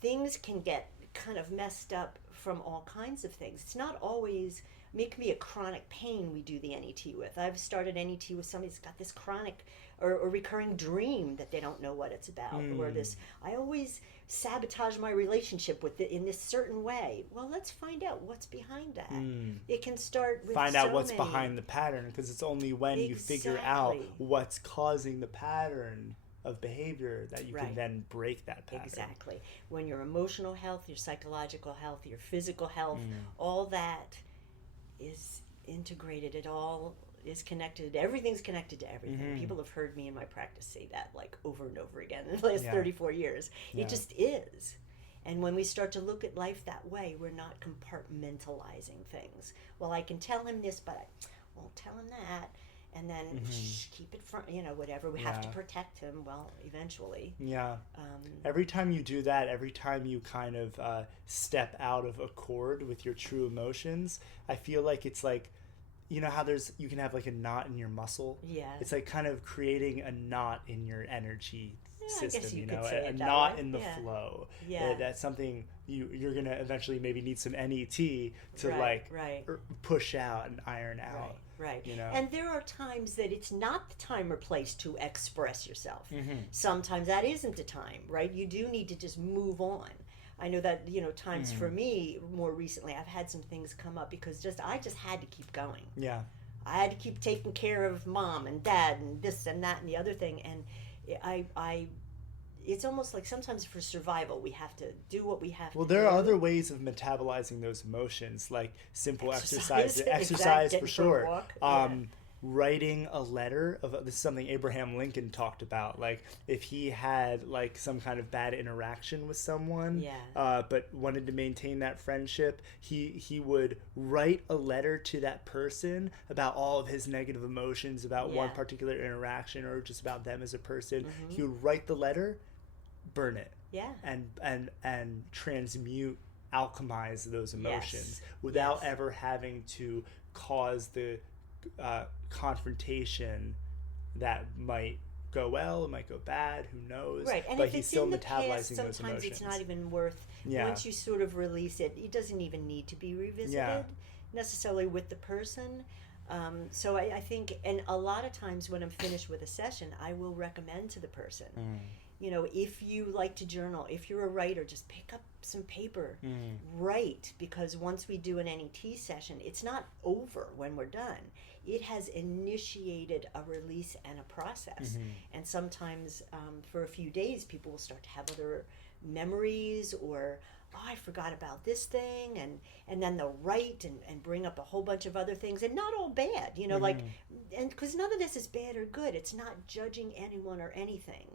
things can get kind of messed up from all kinds of things. It's not always make me a chronic pain we do the N.E.T with. I've started N.E.T with somebody who's got this chronic or recurring dream that they don't know what it's about, or this, I always sabotage my relationship with it in this certain way. Well, let's find out what's behind that. It can start with find out what's behind the pattern, because it's only when you figure out what's causing the pattern of behavior that you can then break that pattern. Exactly. When your emotional health, your psychological health, your physical health, all that is integrated. It all is connected. Everything's connected to everything. People have heard me in my practice say that like over and over again in the last 34 years. It just is. And when we start to look at life that way, we're not compartmentalizing things. Well, I can tell him this, but I won't tell him that. And then keep it from, whatever. We have to protect him. Well, eventually. Every time you do that, every time you kind of step out of accord with your true emotions, I feel like it's like, how you can have like a knot in your muscle? It's like kind of creating a knot in your energy system, a knot in the flow. That's something you're going to eventually maybe need some N.E.T to push out and iron out. Right. And there are times that it's not the time or place to express yourself. Sometimes that isn't the time, right? You do need to just move on. I know that, times for me more recently, I've had some things come up because I just had to keep going. Yeah. I had to keep taking care of mom and dad and this and that and the other thing. And it's almost like sometimes for survival, we have to do what we have to do. Well, there are other ways of metabolizing those emotions, like simple exercise Exactly. for sure. Walk. Yeah. Writing a letter this is something Abraham Lincoln talked about. Like if he had like some kind of bad interaction with someone, but wanted to maintain that friendship, he would write a letter to that person about all of his negative emotions about one particular interaction or just about them as a person. He would write the letter, burn it, and transmute, alchemize those emotions without ever having to cause the confrontation that might go well, it might go bad, who knows, right. And but if he's it's still in the metabolizing past, those sometimes emotions. it's not even worth, once you sort of release it, it doesn't even need to be revisited necessarily with the person. So I think, and a lot of times when I'm finished with a session, I will recommend to the person, if you like to journal, if you're a writer, just pick up some paper, write, because once we do an N.E.T. session, it's not over when we're done. It has initiated a release and a process. And sometimes for a few days, people will start to have other memories or, I forgot about this thing, and then they'll write and bring up a whole bunch of other things, and not all bad, like, and because none of this is bad or good. It's not judging anyone or anything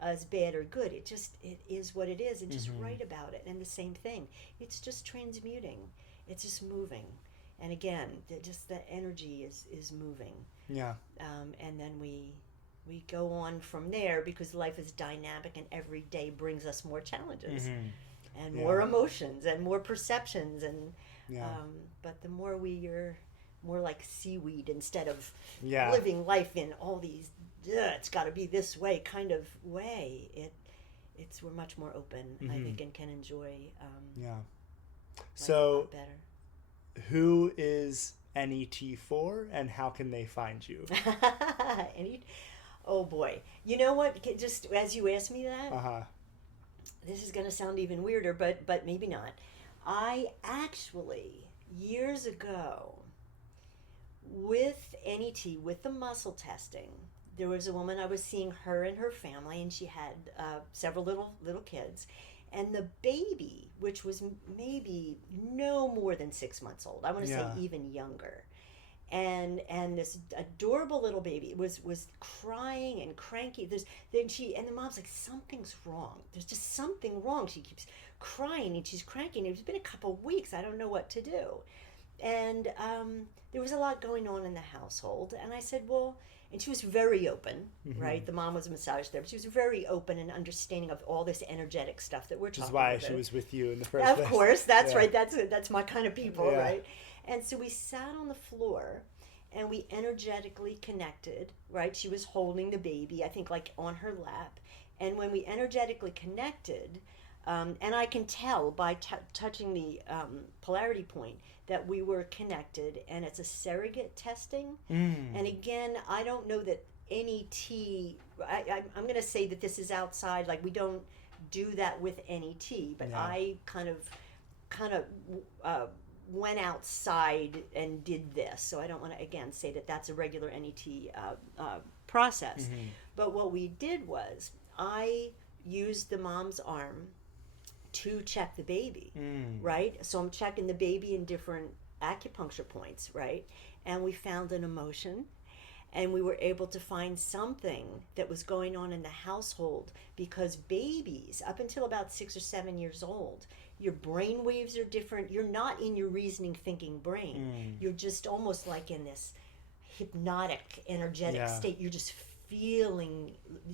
as bad or good. It is what it is, and just write about it. And the same thing, it's just transmuting, it's just moving, and again, just the energy is moving. And then we go on from there, because life is dynamic and every day brings us more challenges and more emotions and more perceptions, and but the more we're more like seaweed instead of living life in all these it's got to be this way kind of way. We're much more open, I think, and can enjoy so life a lot better. Who is N.E.T. for, and how can they find you? Oh boy, you know what, just as you asked me that, this is going to sound even weirder, but maybe not. I actually, years ago, with N.E.T., with the muscle testing, there was a woman, I was seeing her and her family, and she had several little kids, and the baby, which was maybe no more than 6 months old, I want to say even younger, and this adorable little baby was crying and cranky. And the mom's like, something's wrong. There's just something wrong. She keeps crying and she's cranky. And it's been a couple of weeks. I don't know what to do. And there was a lot going on in the household. And I said, well, and she was very open, right? The mom was a massage therapist. She was very open and understanding of all this energetic stuff that we're talking about. Which is why she was with you in the first place. Of course, that's right. That's my kind of people, right? And so we sat on the floor and we energetically connected, right? She was holding the baby, I think, like on her lap. And when we energetically connected, and I can tell by touching the polarity point that we were connected, and it's a surrogate testing. And again, I don't know that N.E.T., I'm going to say that this is outside, like we don't do that with N.E.T., but I kind of went outside and did this. So I don't want to, again, say that that's a regular N.E.T. Process. But what we did was I used the mom's arm to check the baby, right? So I'm checking the baby in different acupuncture points, right? And we found an emotion, and we were able to find something that was going on in the household, because babies, up until about 6 or 7 years old, your brain waves are different. You're not in your reasoning, thinking brain. You're just almost like in this hypnotic, energetic state. You're just feeling,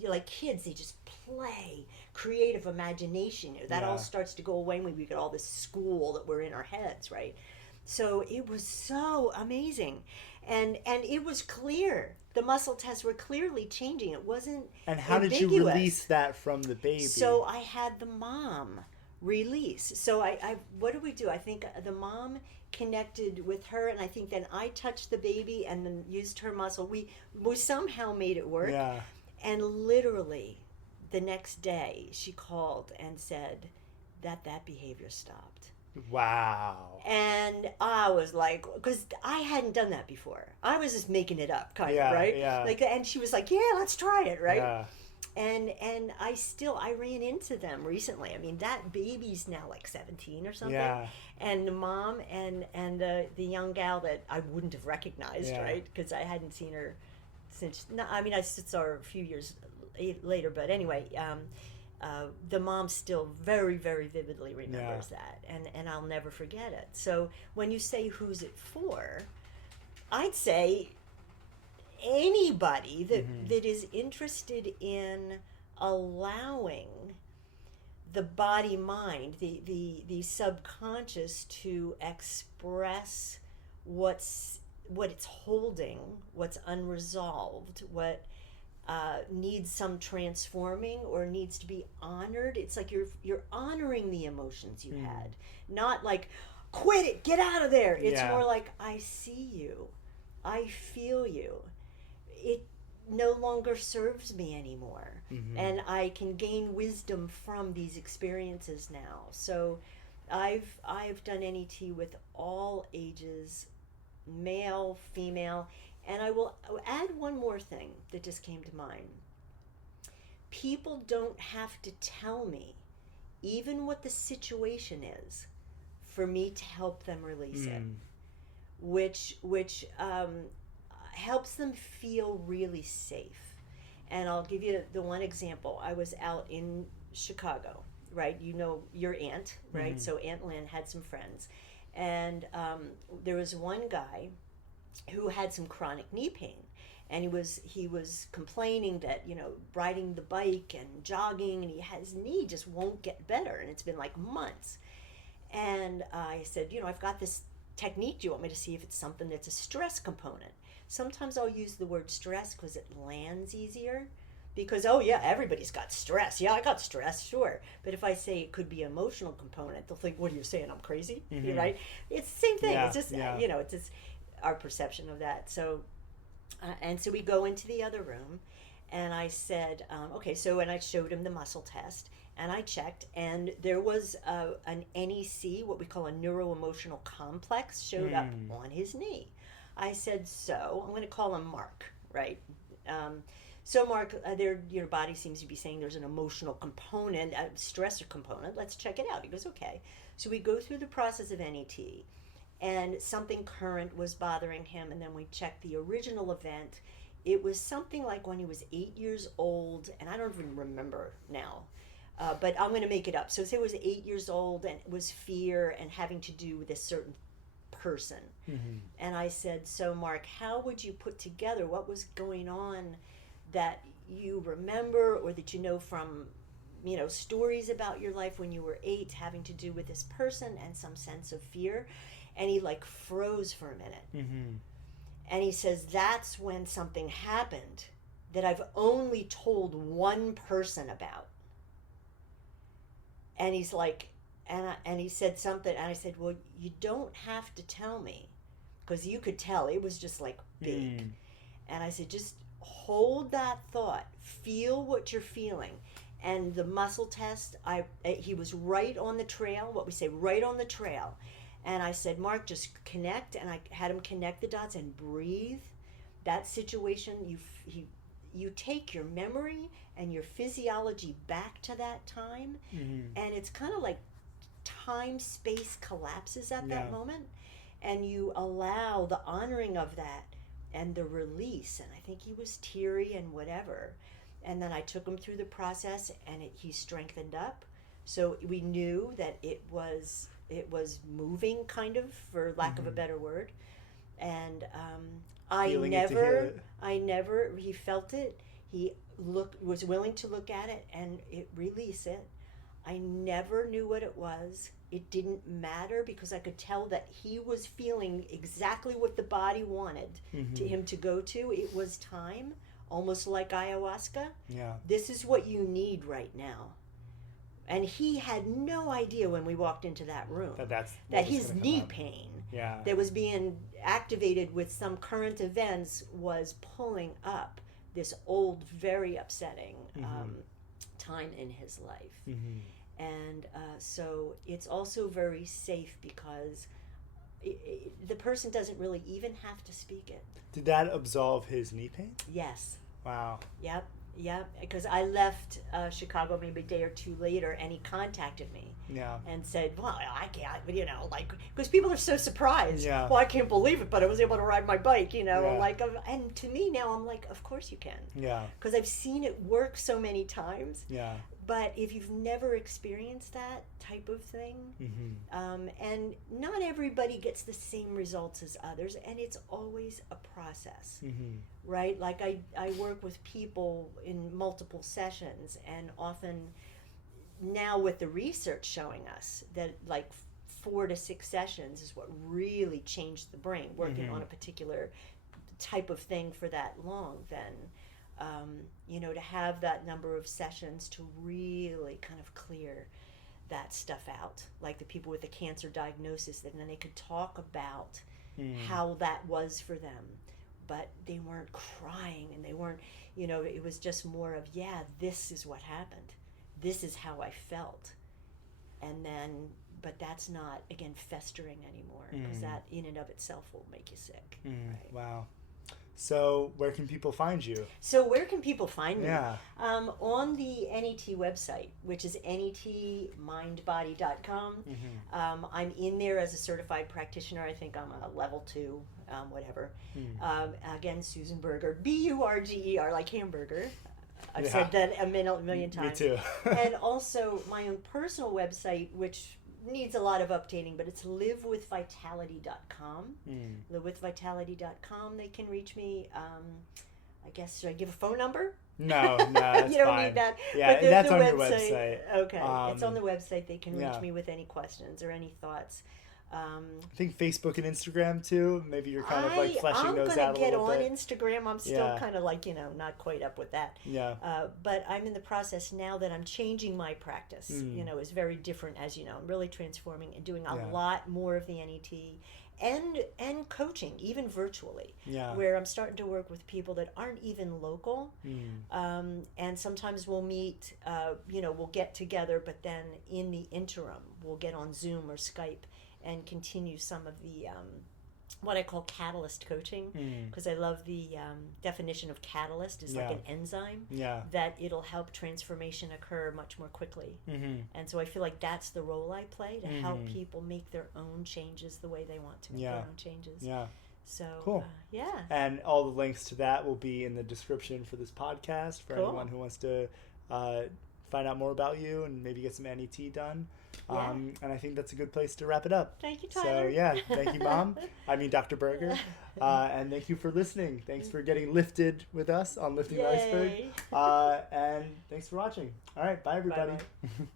like kids, they just play, creative imagination. That all starts to go away when we get all this school that we're in our heads, right? So it was so amazing. And it was clear. The muscle tests were clearly changing. It wasn't And how ambiguous. did you release that from the baby? So I had the mom release. So I what did we do? I think the mom connected with her, and I think then I touched the baby and then used her muscle. We somehow made it work. And literally the next day she called and said, that behavior stopped. Wow. And I was like, because I hadn't done that before. I was just making it up, kind Yeah, of, right? yeah. Like, and she was like, "Yeah, let's try it," right? Yeah. And I ran into them recently. I mean, that baby's now like 17 or something. Yeah. And the mom and the young gal that I wouldn't have recognized, Yeah. right? Because I hadn't seen her since. No, I mean, I saw her a few years later. But anyway, the mom still very, very vividly remembers that, and I'll never forget it. So when you say who's it for, I'd say anybody that is interested in allowing the body mind, the subconscious to express what it's holding, what's unresolved, what needs some transforming or needs to be honored. It's like you're honoring the emotions you had, not like quit it, get out of there. It's more like, I see you, I feel you. It no longer serves me anymore, and I can gain wisdom from these experiences now. So I've done N.E.T. with all ages, male, female. And I will add one more thing that just came to mind. People don't have to tell me even what the situation is for me to help them release it, which helps them feel really safe. And I'll give you the one example. I was out in Chicago, right? You know your aunt, right? So Aunt Lynn had some friends. And there was one guy who had some chronic knee pain, and he was complaining that, you know, riding the bike and jogging, and his knee just won't get better, and it's been like months. And I said, you know, I've got this technique. Do you want me to see if it's something that's a stress component? Sometimes I'll use the word stress because it lands easier. Because, oh yeah, everybody's got stress. Yeah, I got stress, sure. But if I say it could be an emotional component, they'll think, what are you saying, I'm crazy? Right? It's the same thing. It's just, you know, it's just our perception of that. So, and so we go into the other room, and I said, okay, so, and I showed him the muscle test, and I checked, and there was an N.E.C., what we call a neuro-emotional complex, showed up on his knee. I said, so, I'm going to call him Mark, right? So Mark, your body seems to be saying there's an emotional component, a stressor component. Let's check it out. He goes, okay. So we go through the process of N.E.T., and something current was bothering him, and then we checked the original event. It was something like when he was 8 years old, and I don't even remember now, but I'm going to make it up. So say it was 8 years old, and it was fear and having to do with a certain person. And I said, so Mark, how would you put together what was going on that you remember, or that you know from, you know, stories about your life when you were 8 having to do with this person and some sense of fear? And he like froze for a minute. And he says, that's when something happened that I've only told one person about. And he's like, and he said something, and I said, well, you don't have to tell me, because you could tell it was just like big. And I said, just hold that thought, feel what you're feeling. And the muscle test, he was right on the trail, what we say, right on the trail. And I said, Mark, just connect, and I had him connect the dots and breathe. That situation, you take your memory and your physiology back to that time, and it's kind of like time-space collapses at that moment, and you allow the honoring of that and the release. And I think he was teary and whatever. And then I took him through the process, and he strengthened up. So we knew that it was moving, kind of, for lack of a better word. And he felt it. He was willing to look at it and release it. I never knew what it was. It didn't matter, because I could tell that he was feeling exactly what the body wanted to him to go to. It was time, almost like ayahuasca. Yeah. This is what you need right now. And he had no idea when we walked into that room that his knee pain that was being activated with some current events was pulling up this old, very upsetting time in his life. And so it's also very safe because the person doesn't really even have to speak it. Did that absolve his knee pain? Yes. Wow. Yep. Because I left Chicago maybe a day or two later, and he contacted me. Yeah. And said, well, I can't, because people are so surprised. Yeah. Well, I can't believe it, but I was able to ride my bike, Yeah. And to me now, I'm like, of course you can. Yeah. Because I've seen it work so many times. Yeah. But if you've never experienced that type of thing, and not everybody gets the same results as others, and it's always a process, right? Like I work with people in multiple sessions, and often now with the research showing us that like 4 to 6 sessions is what really changed the brain, working on a particular type of thing for that long, then to have that number of sessions to really kind of clear that stuff out, like the people with the cancer diagnosis, and then they could talk about how that was for them, but they weren't crying, and they weren't, it was just more of, this is what happened, this is how I felt, and then, but that's not, again, festering anymore, because that in and of itself will make you sick. Right? Wow. So where can people find you? So where can people find me? Yeah. On the N.E.T website, which is netmindbody.com. I'm in there as a certified practitioner. I think I'm a level 2, whatever. Again, Susan Berger, Burger, like hamburger. I've said that a million times. Me too. And also my own personal website, which needs a lot of updating, but it's livewithvitality.com. Livewithvitality.com. They can reach me. I guess, should I give a phone number? No, that's you don't fine. need that. Yeah, but that's the on website, your website. Okay, it's on the website. They can reach me with any questions or any thoughts. I think Facebook and Instagram too. Maybe you're kind of like fleshing those out a little bit. I'm going to get on Instagram. I'm still kind of like, not quite up with that. Yeah. But I'm in the process now that I'm changing my practice. It's very different, as you know. I'm really transforming and doing a lot more of the N.E.T. and coaching, even virtually. Yeah. Where I'm starting to work with people that aren't even local. And sometimes we'll meet, we'll get together, but then in the interim, we'll get on Zoom or Skype and continue some of the what I call catalyst coaching, because I love the definition of catalyst is like an enzyme that it'll help transformation occur much more quickly. And so I feel like that's the role I play, to help people make their own changes the way they want to make their own changes. So cool. And all the links to that will be in the description for this podcast for anyone who wants to find out more about you and maybe get some N.E.T done. And I think that's a good place to wrap it up. Thank you, Tyler. So thank you, Mom. I mean, Dr. Berger. And thank you for listening. Thanks for getting lifted with us on Lifting the Iceberg. And thanks for watching. All right, bye everybody. Bye-bye.